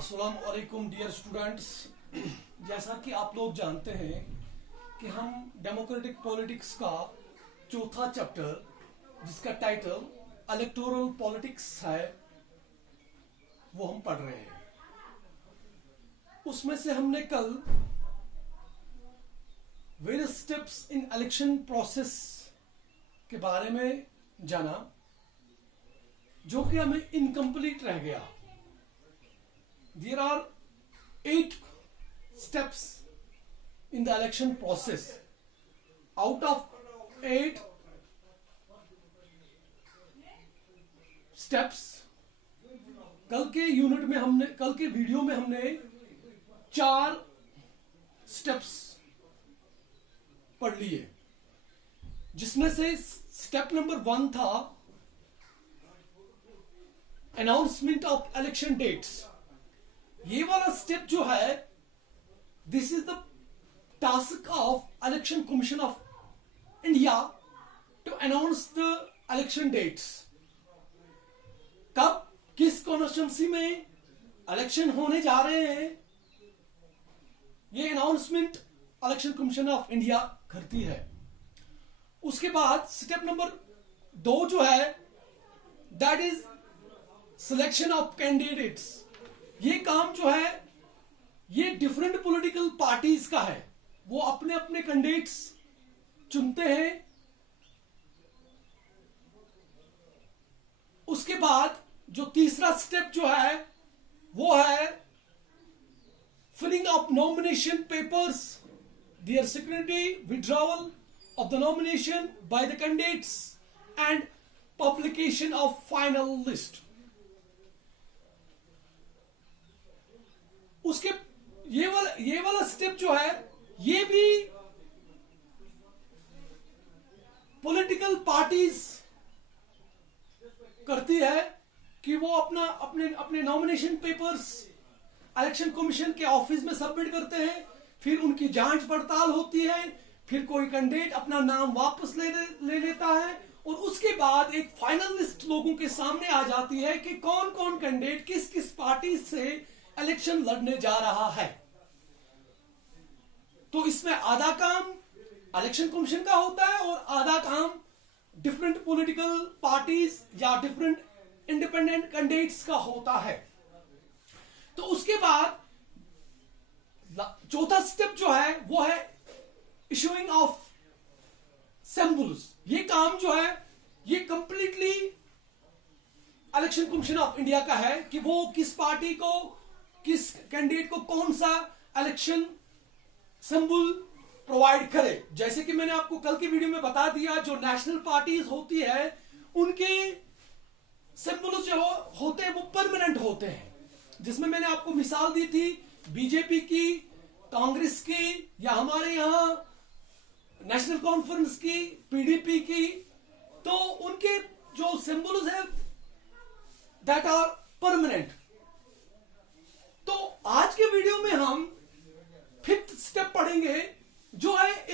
अस्सलाम वालेकुम dear students. जैसा कि आप लोग जानते हैं कि हम डेमोक्रेटिक पॉलिटिक्स का चौथा चैप्टर जिसका टाइटल इलेक्टोरल पॉलिटिक्स है वो हम पढ़ रहे हैं। उसमें से हमने कल various steps in election process के बारे में जाना जो कि हमें इनकम्प्लीट रह गया। There are 8 steps in the election process. Out of 8 steps, कल के वीडियो में हमने 4 steps पढ़ लिए, जिसमें से स्टेप नंबर 1 था अनाउंसमेंट ऑफ इलेक्शन डेट्स। ये वाला स्टेप जो है, this is the task of election commission of India to announce the election dates. कब किस कॉन्स्टिट्यूंसी में इलेक्शन होने जा रहे हैं, ये announcement election commission of India करती है। उसके बाद स्टेप नंबर 2 जो है, that is selection of candidates. ये काम जो है ये डिफरेंट पॉलिटिकल पार्टीज का है, वो अपने अपने कैंडिडेट्स चुनते हैं। उसके बाद जो तीसरा स्टेप जो है वो है filling of nomination papers, their security withdrawal of the nomination by the candidates and publication of final list. उसके ये वाला स्टेप जो है ये भी पॉलिटिकल पार्टीज करती है कि वो अपने नॉमिनेशन पेपर्स इलेक्शन कमीशन के ऑफिस में सबमिट करते हैं, फिर उनकी जांच पड़ताल होती है, फिर कोई कैंडिडेट अपना नाम वापस ले लेता है और उसके बाद एक फाइनल लिस्ट लोगों के सामने आ जाती है कि कौन कौन कैंडिडेट किस किस पार्टी से इलेक्शन लड़ने जा रहा है। तो इसमें आधा काम इलेक्शन कमीशन का होता है और आधा काम डिफरेंट पॉलिटिकल पार्टीज या डिफरेंट इंडिपेंडेंट कैंडिडेट्स का होता है। तो उसके बाद चौथा स्टेप जो है वो है इशूइंग ऑफ सिंबल्स। ये काम जो है ये completely election commission of India का है कि वो किस पार्टी को, किस कैंडिडेट को कौन सा इलेक्शन सिंबल प्रोवाइड करे। जैसे कि मैंने आपको कल की वीडियो में बता दिया, जो नेशनल पार्टीज होती है उनके सिंबल जो होते हैं वो परमानेंट होते हैं, जिसमें मैंने आपको मिसाल दी थी बीजेपी की, कांग्रेस की, या हमारे यहां नेशनल कॉन्फ्रेंस की, पीडीपी की। तो उनके जो सिंबल्स है दैट आर परमानेंट। तो आज के वीडियो में हम 5th स्टेप पढ़ेंगे जो है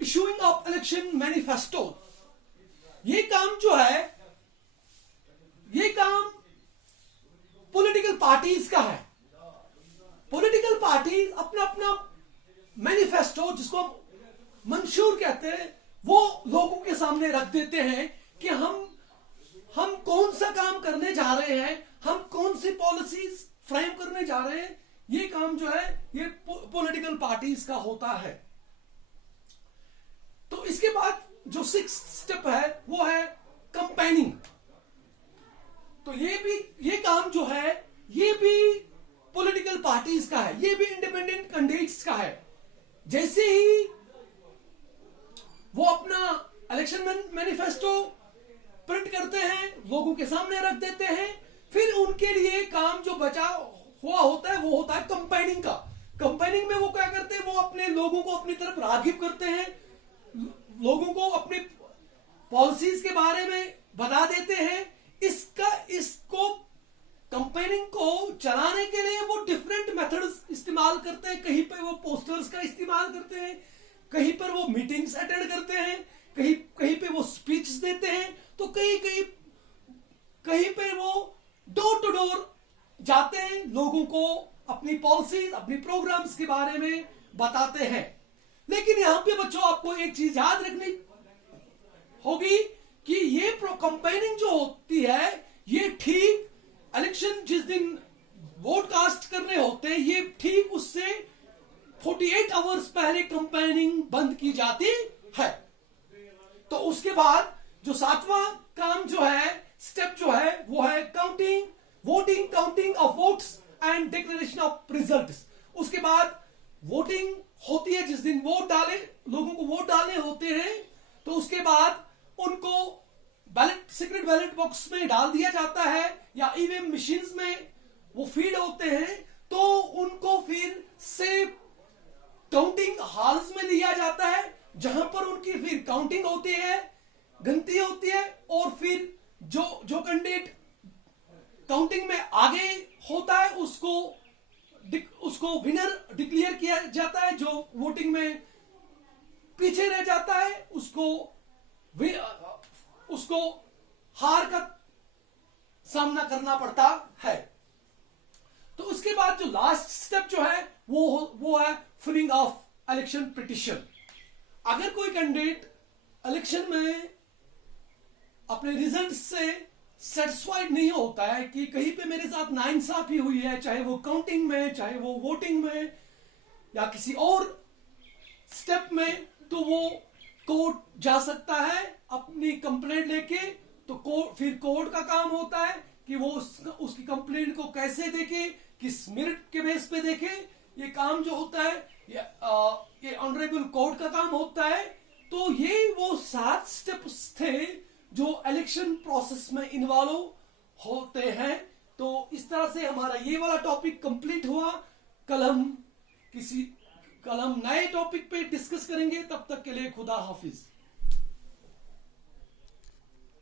इशूइंग ऑफ इलेक्शन मैनिफेस्टो। ये काम जो है ये काम पॉलिटिकल पार्टीज का है। पॉलिटिकल पार्टी अपना अपना मैनिफेस्टो, जिसको मंशूर कहते हैं, वो लोगों के सामने रख देते हैं कि हम कौन सा काम करने जा रहे हैं, हम कौन सी पॉलिसीज फ्रेम करने जा रहे हैं। ये काम जो है ये पॉलिटिकल पार्टीज का होता है। तो इसके बाद जो 6th स्टेप है वो है कंपेनिंग। तो ये काम जो है ये भी पॉलिटिकल पार्टीज का है, ये भी इंडिपेंडेंट कैंडिडेट्स का है। जैसे ही वो अपना इलेक्शन मैनिफेस्टो प्रिंट करते हैं, लोगों के सामने रख देते हैं, फिर उनके लिए काम जो बचा हुआ होता है वो होता है कंपेनिंग का। कंपेनिंग में वो क्या करते हैं, वो अपने लोगों को अपनी तरफ राग़िब करते हैं, लोगों को अपनी पॉलिसीज के बारे में बता देते हैं। इसको कंपेनिंग को चलाने के लिए वो डिफरेंट मेथड्स इस्तेमाल करते हैं। कहीं पे वो पोस्टर्स का इस्तेमाल करते हैं, कहीं पर वो मीटिंग्स अटेंड करते हैं, कहीं पे वो स्पीच देते हैं, तो कहीं पे वो डोर टू डोर जाते हैं, लोगों को अपनी पॉलिसीज, अपनी प्रोग्राम्स के बारे में बताते हैं। लेकिन यहां पे बच्चों आपको एक चीज याद रखनी होगी कि ये प्रो कंपेनिंग जो होती है, ये ठीक इलेक्शन जिस दिन वोट कास्ट करने होते हैं, ये ठीक उससे 48 आवर्स पहले कंपेनिंग बंद की जाती है। तो उसके बाद जो 7वां काम जो है, स्टेप जो है, वो है counting of votes and declaration of results. उसके बाद वोटिंग होती है, जिस दिन वोट डाले, लोगों को वोट डालने होते हैं, तो उसके बाद उनको सीक्रेट बैलेट बॉक्स में डाल दिया जाता है या ईवीएम मशीन्स में वो फीड होते हैं। तो उनको फिर से काउंटिंग हॉल्स में लिया जाता है, जहां पर उनकी फिर काउंटिंग होती है, गिनती होती है, और फिर जो कैंडिडेट काउंटिंग में आगे होता है उसको विनर डिक्लेयर किया जाता है। जो वोटिंग में पीछे रह जाता है उसको हार का सामना करना पड़ता है। तो उसके बाद जो लास्ट स्टेप जो है वो है फिलिंग ऑफ इलेक्शन पिटीशन। अगर कोई कैंडिडेट इलेक्शन में अपने रिजल्ट से सेटिस्फाइड नहीं होता है कि कहीं पे मेरे साथ नाइंसाफी हुई है, चाहे वो काउंटिंग में, चाहे वो वोटिंग में या किसी और स्टेप में, तो वो कोर्ट जा सकता है अपनी कंप्लेंट लेके। तो फिर कोर्ट का काम होता है कि वो उसकी कंप्लेंट को कैसे देखे, किस मेरिट के बेस पे देखे। ये काम जो होता है ये ऑनरेबल कोर्ट का काम होता है। तो ये वो 7 स्टेप्स थे जो इलेक्शन प्रोसेस में इन्वॉल्व होते हैं। तो इस तरह से हमारा ये वाला टॉपिक कंप्लीट हुआ। कल हम नए टॉपिक पे डिस्कस करेंगे। तब तक के लिए खुदा हाफिज।